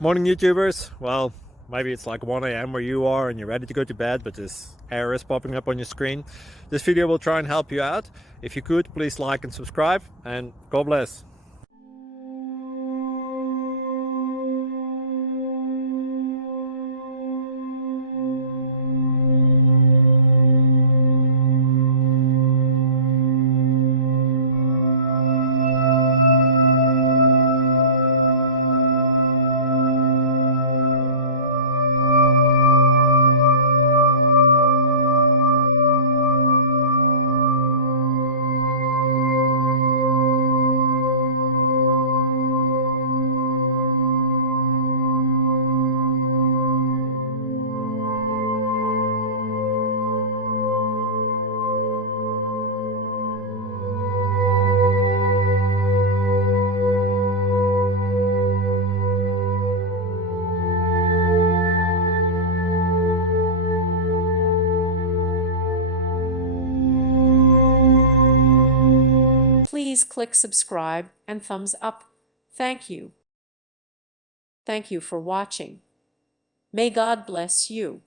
Morning, YouTubers. Well, maybe it's like 1 a.m. where you are and you're ready to go to bed, but this error is popping up on your screen. This video will try and help you out. If you could, please like and subscribe, and God bless. Please click subscribe and thumbs up. Thank you. Thank you for watching. May God bless you.